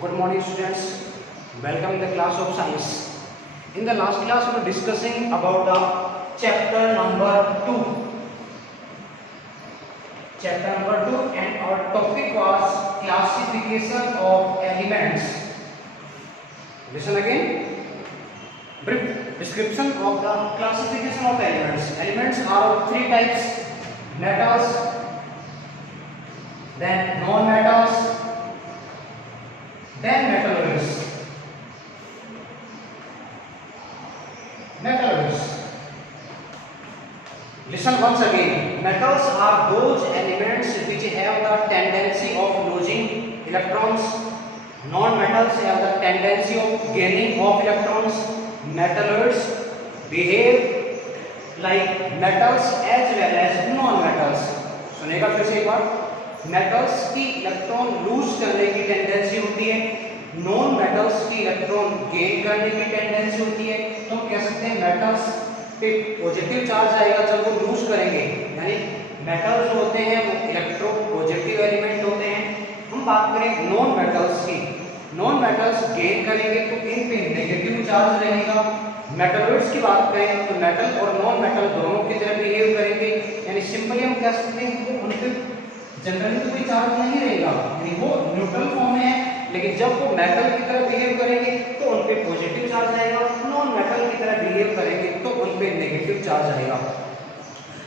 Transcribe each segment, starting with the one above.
Good morning students, welcome in the class of science. In the last class we were discussing about the chapter number 2. Chapter number 2 and our topic was classification of elements. Listen again. Brief description of the classification of elements. Elements are of three types: metals, then non-metals, then metalloids. Metalloids. Listen once again. Metals are those elements which have the tendency of losing electrons. Non-metals have the tendency of gaining of electrons. Metalloids behave like metals as well as non-metals. सुनेगा फिर से एक बार. Metals की electron lose करने की tendency होती है, non metals की इलेक्ट्रॉन गेन करने की टेंडेंसी होती है. तो कह सकते हैं मेटल्स पे पॉजिटिव चार्ज आएगा जब वो लूज करेंगे, यानी मेटल्स जो होते हैं वो इलेक्ट्रो पॉजिटिव एलिमेंट होते हैं. हम बात करें नॉन मेटल्स की, नॉन मेटल्स गेन करेंगे तो इन पे नेगेटिव चार्ज रहेगा. मेटलॉइड्स की बात करें तो मेटल और नॉन मेटल दोनों की तरह बिहेव करेंगे, यानी सिंपली हम कह सकते हैं कि उन पे जनरली तो कोई चार्ज नहीं रहेगा, यानी वो न्यूट्रल फॉर्म में है. लेकिन जब वो मेटल की तरह बिहेव करेंगे तो उन पे पॉजिटिव चार्ज आएगा, नॉन मेटल की तरह बिहेव करेंगे तो उन पे नेगेटिव चार्ज आएगा.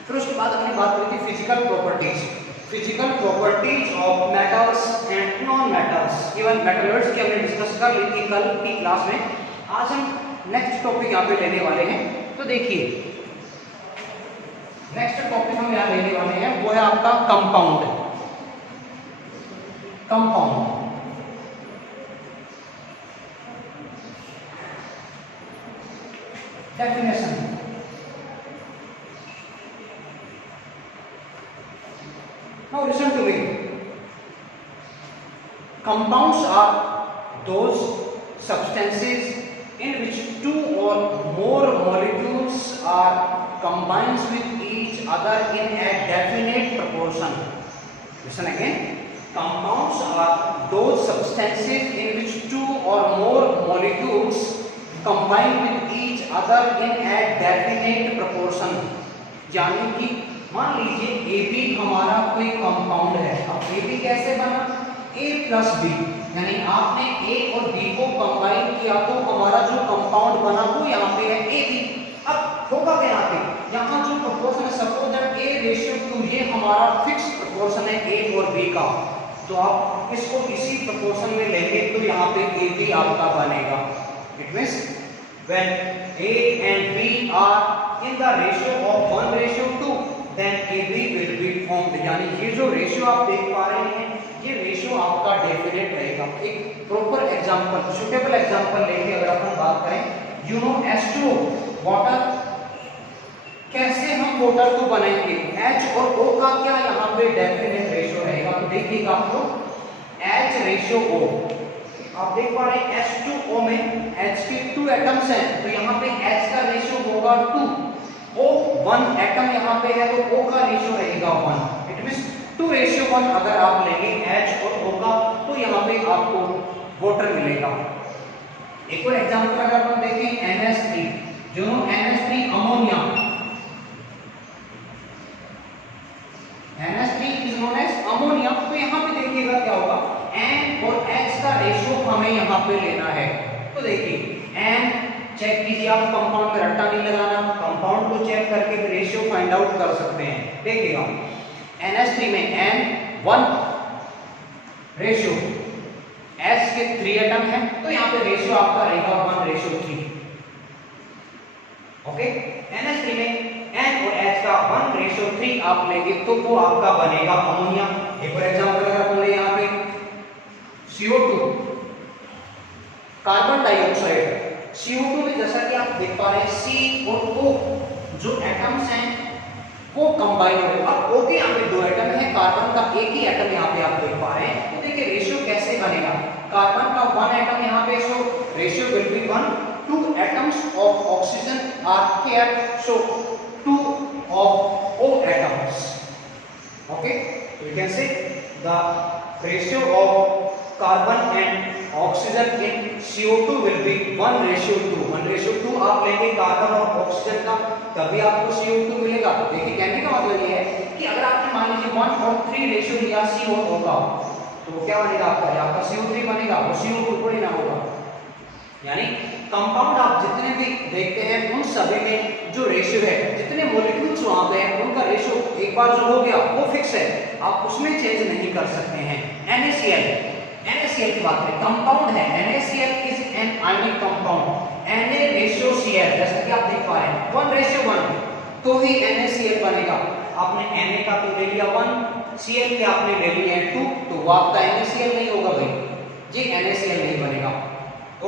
फिर उसके बाद हमने बात करी थी physical properties. Physical properties of metals and non metals. Even metalloids की हमने डिस्कस कर ली थी कल की क्लास में. आज हम नेक्स्ट टॉपिक यहाँ पे लेने वाले हैं. तो देखिए नेक्स्ट टॉपिक हम यहाँ लेने वाले हैं वो है आपका compound. Compound definition. Now listen to me. Compounds are those substances in which two or more molecules are combined with each other in a definite proportion. Listen again. Compounds are those substances in which two or more molecules combine with each other in a definite proportion. यानी कि मान लीजिए AB हमारा कोई compound है. अब AB कैसे बना? A प्लस B, यानी आपने A और B को कंबाइन किया तो हमारा जो कंपाउंड बना वो यहाँ पे है AB. अब होगा क्या यहाँ पे? यहाँ जो प्रोपोर्शन है, सपोज दैट A:2, ये हमारा फिक्स प्रोपोर्शन है A और B का. तो आप इसको इसी प्रोपोर्शन में लेंगे तो यहाँ पे AB आपका बनेगा. It means when A and B are in the ratio of 1:2 then AB will be formed. यानी ये जो रेशियो आप देख पा रहे हैं ये रेशियो आपका डेफिनेट रहेगा. एक प्रॉपर एग्जांपल, सुटेबल एग्जांपल लेके अगर अपन बात करें, यू नो H2O वाटर, कैसे हम वाटर को बनाएंगे? H और O का क्या यहाँ पे डेफिनेट रेशियो रहेगा? तो देखिएगा आप लोग, H:O. आप देख पा रहे हैं H2O में H के 2 एटम्स हैं तो यहाँ पे H का रेशियो होगा 2. O 1 एटम यहाँ पे है तो O का रेशियो रहेगा 1. इट मींस 2:1 अगर आप लेंगे H और O का तो यहाँ पे आपको वाटर मिलेगा. एक और एग्जांपल अगर अपन देखें NH3, जो NH3 ammonia, NH3 is known as ammonia. तो यहाँ पे देखिएगा क्या होगा, N और H का रेशियो हमें यहाँ पे लेना है. तो देखिए N चेक कीजिए, आप कंपाउंड में रट्टा नहीं लगाना, कंपाउंड को चेक करके भी रेशियो फाइंड आउट कर सकते हैं. देखिएगा NH3 में N1 रेशियो, H के 3 एटम है तो यहाँ पे रेशियो आपका रहेगा 1:3. ओके, NH3 में N और H का 1:3 आप लेंगे तो वो आपका बनेगा अमोनिया. एक और एग्जांपल अगर अपन ले यहाँ पे CO2, कार्बन डाइऑक्साइड. CO2 में जैसा कि आप देख पा रहे हैं C और O जो एटम्स हैं वो कंबाइन हो गए. अब O के यहाँ पे 2 एटम है, कार्बन का एक ही एटम यहाँ पे आप देख पा रहे हैं. तो देखिए रेशियो कैसे बनेगा, कार्बन का 1 एटम यहाँ पे, so ratio will be 1. 2 atoms of oxygen are care, so 2 of O atoms. Okay, you can say the ratio of carbon and oxygen in CO2 will be 1:2. 1:2 आप लेंगे कार्बन और oxygen का, तभी आपको CO2 मिलेगा। देखिए कहने का मतलब ये है कि अगर आपने मान लीजिए 1:3 रेशियो लिया CO का, तो वो क्या बनेगा आपका, आपका CO3 बनेगा, वो CO2 थोड़ी ना होगा। यानी कंपाउंड आप जितने भी देखते हैं उन सभी में जो रेशियो है, जितने मॉलिक्यूल्स वहां पे हैं उनका रेशियो एक बार जो हो गया वो फिक्स है, आप उसमें चेंज नहीं कर सकते हैं। NaCl की बात करें, कंपाउंड है NaCl is an ionic compound, Na/Cl जैसा कि आप देख पा रहे हैं 1:1 तो ही NaCl बनेगा। आपने Na का तो ले लिया 1, Cl के आपने ले लिया 2, तो वो आपका NaCl नहीं होगा भाई जी, NaCl नहीं बनेगा।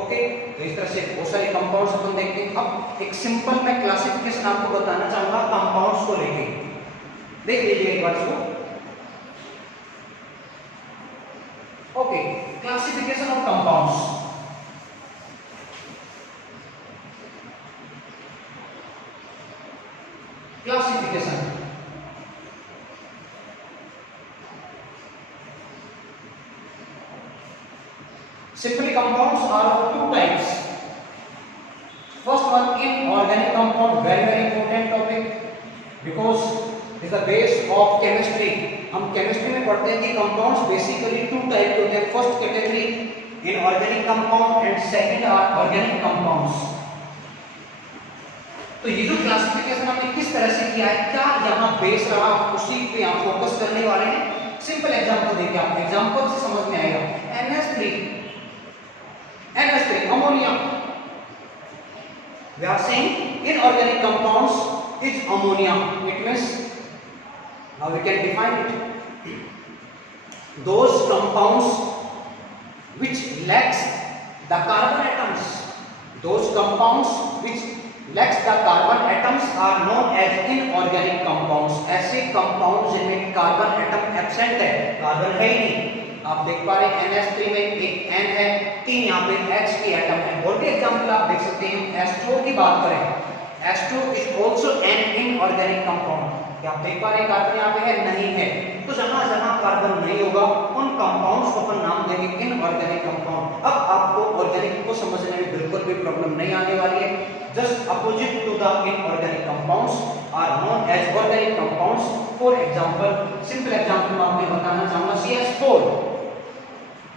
ओके, तो इस तरह से बहुत सारे कंपाउंड्स अपन देखते हैं। अब एक सिंपल मैं क्लासिफिकेशन आपको बताना चाहूंगा कंपाउंड्स को लेके, देख लीजिए एक बार इसको। Okay, classification of compounds. Classification simply compounds are of two types. First one, inorganic compound, very important topic because is the base of chemistry. हम केमिस्ट्री में पढ़ते हैं कि कंपाउंड्स बेसिकली टू टाइप के होते हैं। First category inorganic compound and second are organic compounds. तो ये जो क्लासिफिकेशन हमने किस तरह से किया है, क्या यहाँ बेस रहा, उसी पे आप फोकस करने वाले हैं। सिंपल एग्जांपल देखिए, आप एग्जांपल से समझ में आएगा। NH3 ammonia, we are saying inorganic compounds is ammonia, it means now we can define it, those compounds which lacks the carbon atoms, those compounds which lacks the carbon atoms are known as inorganic compounds। ऐसे compounds जिनमें carbon atom absent है, carbon है ही नहीं। आप देख पा रहे हैं NH3 में एक N है, 3 यहाँ पे H की एटम है। और भी एग्जांपल आप देख सकते हैं, H2O की बात करें, H2O is also an inorganic compound। क्या आप देख पा रहे हैं कार्बन यहाँ पे है, नहीं है। तो जहां जहां कार्बन नहीं होगा उन कंपाउंड्स को अपन नाम देंगे इनऑर्गेनिक कंपाउंड। अब आपको ऑर्गेनिक को समझने में बिल्कुल भी प्रॉब्लम नहीं आने वाली है। Just opposite to the inorganic compounds are known as organic compounds. For example, simple example मैं आपको बताना चाहूंगा, CH4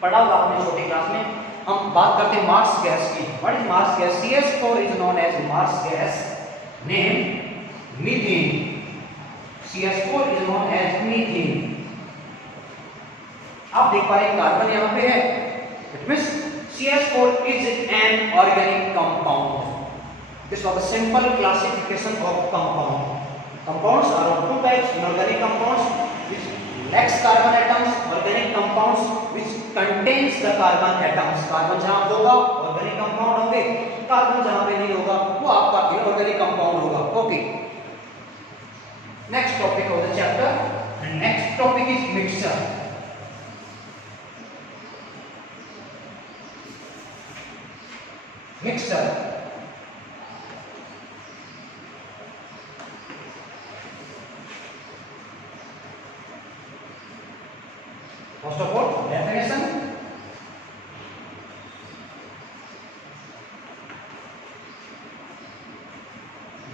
पढ़ा होगा आपने छोटी क्लास में। हम बात करते हैं मार्स गैस की। What is marsh gas? CH4 is known as marsh gas, name methane. CH4 is known as methane. आप देख पा रहे हैं कार्बन यहां पे है, it means CH4 is an organic compound. This was a simple classification of compound. Compounds are of two types: inorganic compounds which lacks carbon atoms, organic compounds which contains the carbon atoms. Carbon जहां होगा organic compound होंगे, carbon जहां पे नहीं होगा वो आपका inorganic compound होगा। Okay. Next topic of the chapter, and next topic is mixture. Mixture. First of all, definition.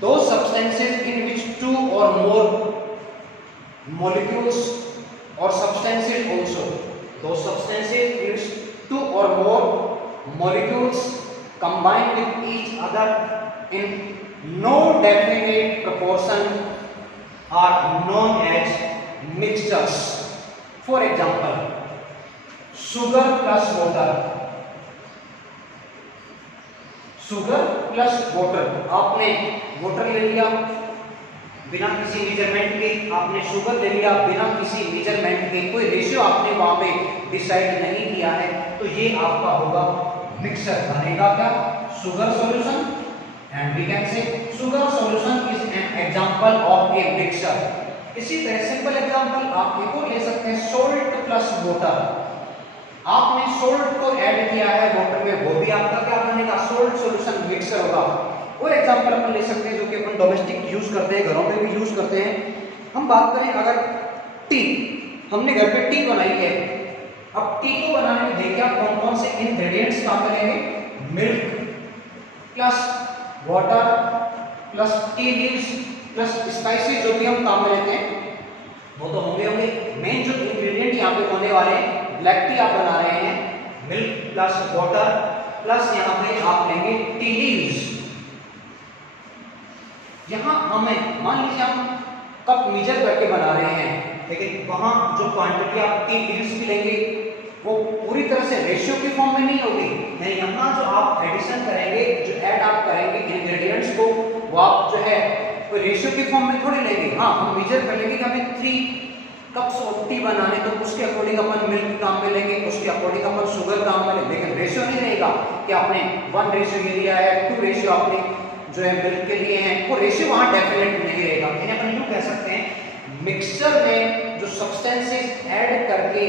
Those substances in which two or more molecules or substances also, those substances in which two or more molecules combine with each other in no definite proportion are known as mixtures. For example, sugar plus water, sugar plus water। आपने water ले लिया बिना किसी measurement के, आपने sugar ले लिया बिना किसी मेजरमेंट के, कोई रेशियो आपने वहां पे डिसाइड नहीं किया है, तो ये आपका होगा मिक्सर। बनेगा क्या? Sugar solution, and we can say sugar solution is an example of a mixture. इसी तरह सिंपल एग्जांपल आप एक और ले सकते हैं, सोल्ट प्लस वाटर। आपने सोल्ट को ऐड किया है वाटर में, वो भी आपका क्या बनेगा? सोल्ट सॉल्यूशन मिक्सर होगा। और एग्जांपल अपन ले सकते हैं जो कि अपन डोमेस्टिक यूज करते हैं, घरों में भी यूज करते हैं। हम बात करें अगर टी, हमने घर पे टी बनाई है, अब टी को बनाने में देखिए आप कौन कौन से इंग्रेडिएंट्स काम करेंगे, milk plus water plus tea leaves plus spices जो भी हम काम में लेते हैं वो तो होंगे। मेन जो इंग्रेडिएंट यहाँ पे होने वाले हैं, ब्लैक टी आप बना रहे हैं, मिल्क प्लस वाटर प्लस यहाँ पे आप लेंगे टी लीव्स। यहाँ हमें मान लीजिए हम कप मेजर करके बना रहे हैं, लेकिन वहां जो क्वांटिटी आप टी लीव्स की लेंगे वो पूरी तरह से रेशियो की फॉर्म में नहीं होगी। यानी यहाँ जो आप एडिशन करेंगे, जो ऐड आप करेंगे इंग्रेडिएंट्स को, वो आप जो है कोई रेशियो की फॉर्म में थोड़ी लेंगे। हाँ, हम मेजर कर लेंगे कि हमें 3 कप्स ऑफ टी बनाने, तो उसके अकॉर्डिंग अपन मिल्क काम में लेंगे, उसके अकॉर्डिंग अपन शुगर काम में लेंगे, लेकिन रेशियो नहीं रहेगा कि आपने 1 रेशियो ये लिया है, 2 रेशियो आपने जो है मिल्क के लिए हैं, वो रेशियो वहाँ डेफिनेट नहीं रहेगा। यानी अपन यूँ कह सकते हैं मिक्सचर में जो सब्सटेंसेस ऐड करके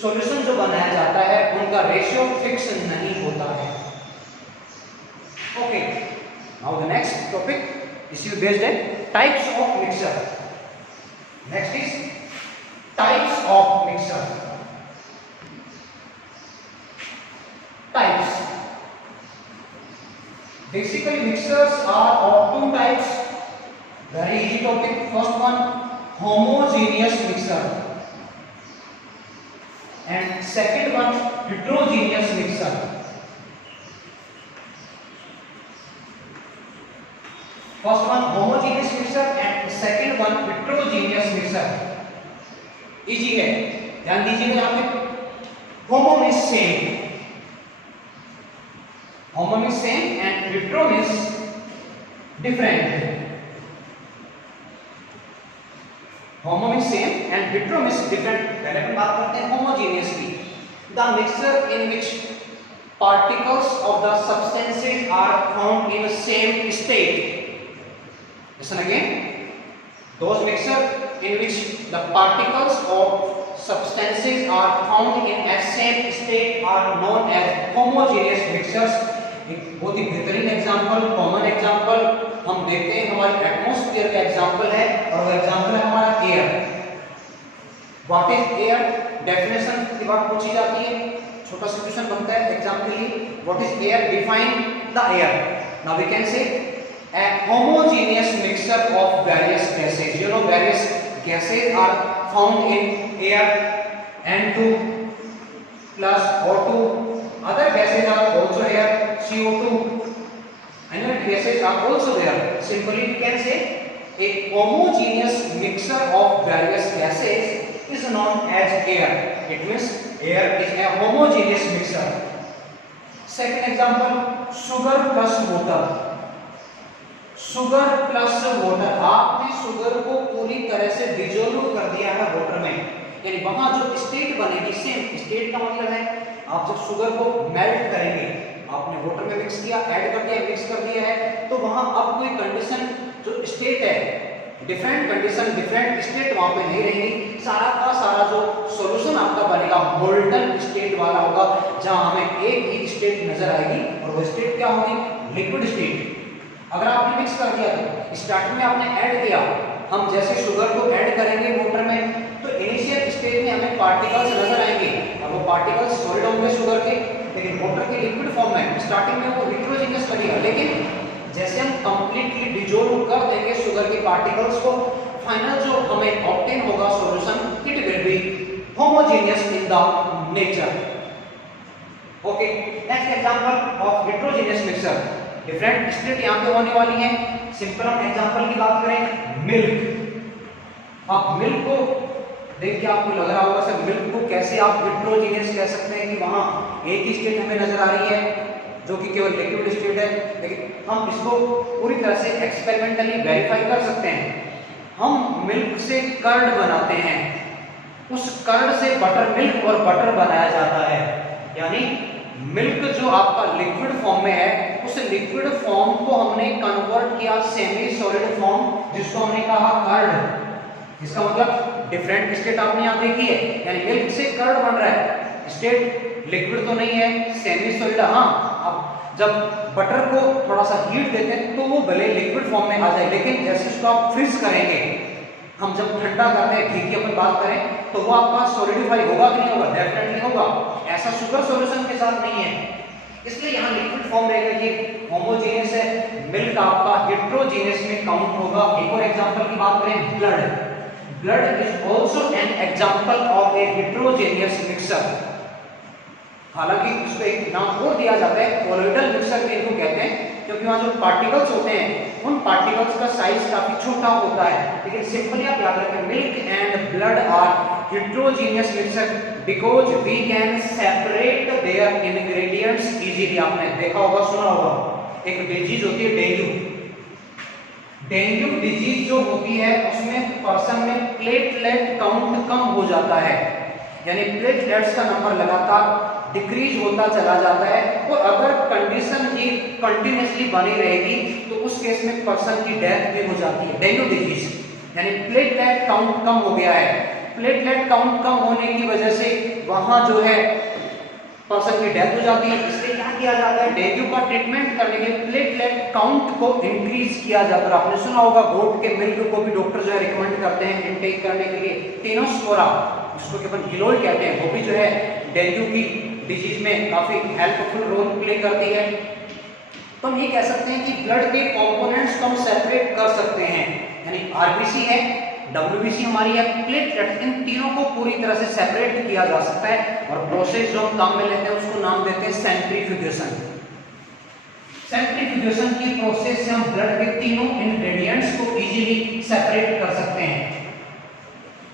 सॉल्यूशन जो बनाया जाता है उनका रेशियो फिक्स नहीं होता है। Okay, now the next topic is based है types of mixture. Next is types of mixture. Types, basically mixtures are of 2 types, very easy topic. First one, homogeneous mixture, and second one, heterogeneous mixture. First one, homogeneous mixture, and second one, heterogeneous mixture. Easy है, ध्यान दीजिएगा। यहाँ पे होमो means same, homo means same and hetero means different. Homo means same and hetero means different. पहले हम बात करते हैं होमोजेनियस की। The mixture in which particles of the substances are found in the same state. Listen again. Those mixture in which the particles of substances are found in a same state are known as homogeneous mixtures. एक बहुत ही बेहतरीन example, common example हम देखते हैं हमारे atmosphere का example है, और वो एग्जांपल है हमारा air. What is air? Definition की बात पूछी जाती है, छोटा सा क्वेश्चन बनता है एग्जाम के लिए। What is air? Define the air. Now we can say a homogeneous mixture of various gases. You know various gases are found in air, N2 plus O2. Other gases are also here, CO2. And gases are also there. Simply we can say a homogeneous mixture of various gases is known as air. It means air is a homogeneous mixture. Second example, sugar plus water. Sugar plus water, आपने sugar को पूरी तरह से dissolve कर दिया है water में, यानी वहां जो स्टेट बनेगी सेम स्टेट का मतलब है आप जब शुगर को मेल्ट करेंगे, आपने वाटर में मिक्स किया, ऐड कर दिया, मिक्स कर दिया है, तो वहां अब कोई कंडीशन जो स्टेट है, डिफरेंट कंडीशन डिफरेंट स्टेट वहां पे नहीं रहेगी। सारा का सारा जो सॉल्यूशन आपका बनेगा मोल्टन स्टेट वाला होगा, जहां हमें एक ही स्टेट नजर आएगी, और वो स्टेट क्या होगी? Liquid state. अगर आपने मिक्स कर दिया तो स्टार्टिंग में आपने ऐड किया, हम जैसे शुगर को ऐड करेंगे वाटर में तो इनिशियल स्टेज में हमें पार्टिकल्स नजर आएंगे, और वो पार्टिकल्स सॉलिड होंगे शुगर के, लेकिन वाटर के लिक्विड फॉर्म में स्टार्टिंग में वो हेटेरोजेनियस लगेगा, लेकिन जैसे हम कंप्लीटली डिजोल्व कर देंगे शुगर के पार्टिकल्स को, फाइनल जो हमें ऑब्टेन होगा solution, it will be homogeneous in the nature. Okay, next example of heterogeneous mixture. Different state यहाँ पे होने वाली है। सिंपल हम एग्जांपल की बात करें, मिल्क। आप मिल्क को देख के आपको लग रहा होगा सर मिल्क को कैसे आप हेटेरोजेनियस कह सकते हैं कि वहाँ एक ही स्टेट हमें नजर आ रही है जो कि केवल लिक्विड स्टेट है, लेकिन हम इसको पूरी तरह से एक्सपेरिमेंटली वेरीफाई कर सकते हैं। हम मिल्क से कर्ड बनाते हैं, उस कर्ड से बटर मिल्क और बटर बनाया जाता है, यानी मिल्क जो आपका लिक्विड फॉर्म में है उस लिक्विड फॉर्म को हमने कन्वर्ट किया सेमी सॉलिड फॉर्म, जिसको हमने कहा कर्ड। इसका मतलब डिफरेंट स्टेट आपने यहाँ देखी है, यानी मिल्क से कर्ड बन रहा है, स्टेट लिक्विड तो नहीं है, सेमी सॉलिड। हाँ, अब जब बटर को थोड़ा सा हीट देते हैं तो वो भले लिक्विड फॉर्म में आ जाए, लेकिन जैसे उसको आप फ्रीज करेंगे हम जब ठंडा करते हैं, घी की अपन बात करें, तो वो आपका सॉलिडिफाई होगा कि नहीं होगा? डेफिनेटली होगा। ऐसा शुगर सॉल्यूशन के साथ नहीं है, इसलिए यहाँ लिक्विड फॉर्म रहेगा, ये होमोजेनियस है। मिल्क आपका हेट्रोजेनियस में काउंट होगा। एक और एग्जांपल की बात करें, blood. Blood is also an example of A heterogeneous mixture. हालांकि इसको एक नाम और दिया जाता है, कोलोइडल मिक्सचर भी इनको कहते हैं, क्योंकि वहाँ जो पार्टिकल्स होते हैं उन पार्टिकल्स का साइज काफी छोटा होता है। लेकिन सिंपली आप याद रखें, milk and blood are heterogeneous mixture because we can separate their ingredients easily. आपने देखा होगा, सुना होगा, एक डिजीज होती है डेंगू। डेंगू डिजीज जो होती है उसमें पर्सन में प्लेटलेट काउंट कम हो जाता है, यानी प्लेटलेट्स का नंबर लगातार डिक्रीज होता चला जाता है। और अगर कंडीशन ये कंटिन्यूसली बनी रहेगी तो उस केस में पर्सन की डेथ भी हो जाती है। डेंगू डिजीज यानी प्लेटलेट काउंट कम हो गया है। प्लेटलेट काउंट कम होने की वजह से वहां जो है पर्सन की डेथ हो जाती है। इसलिए क्या किया जाता है, डेंगू का ट्रीटमेंट करने के लिए प्लेटलेट काउंट को इंक्रीज किया जाता है। आपने सुना होगा, गोट के मिल्क को भी डॉक्टर जो है रिकमेंड करते हैं इनटेक करने के लिए। टेनोस्पोरा, जिसको कि अपन गिलोय कहते हैं, वो भी जो है डेंगू की डिजीज में काफी हेल्पफुल रोल प्ले करती है। तो हम ये कह सकते हैं कि ब्लड के कंपोनेंट्स को हम सेपरेट कर सकते हैं, यानी आरबीसी है, डब्ल्यूबीसी हमारी है, प्लेटलेट, इन तीनों को पूरी तरह से सेपरेट किया जा सकता है। और प्रोसेस जो हम काम में लेते हैं उसको नाम देते हैं सेंट्रीफ्यूगेशन। सेंट्रीफ्यूगेशन की प्रोसेस से हम ब्लड के तीनों इंग्रेडिएंट्स को इजीली सेपरेट कर सकते हैं।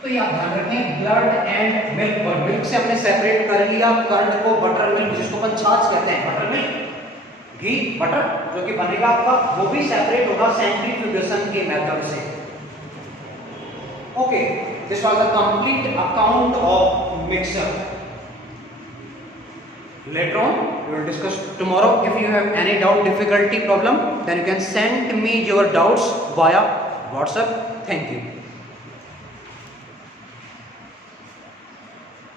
तो ये आप ध्यान रखें, ब्लड एंड मिल्क। और मिल्क से हमने सेपरेट कर लिया कर्ड को, बटर मिल्क जिसको अपन छाछ कहते हैं, बटर मिल्क, घी, बटर जो कि बनेगा आपका, वो भी सेपरेट होगा सेंट्रीफ्यूगेशन के मेथड से। Okay, this was the complete account of mixture. Later on we will discuss tomorrow. If you have any doubt, difficulty, problem, then you can send me your doubts via WhatsApp. Thank you.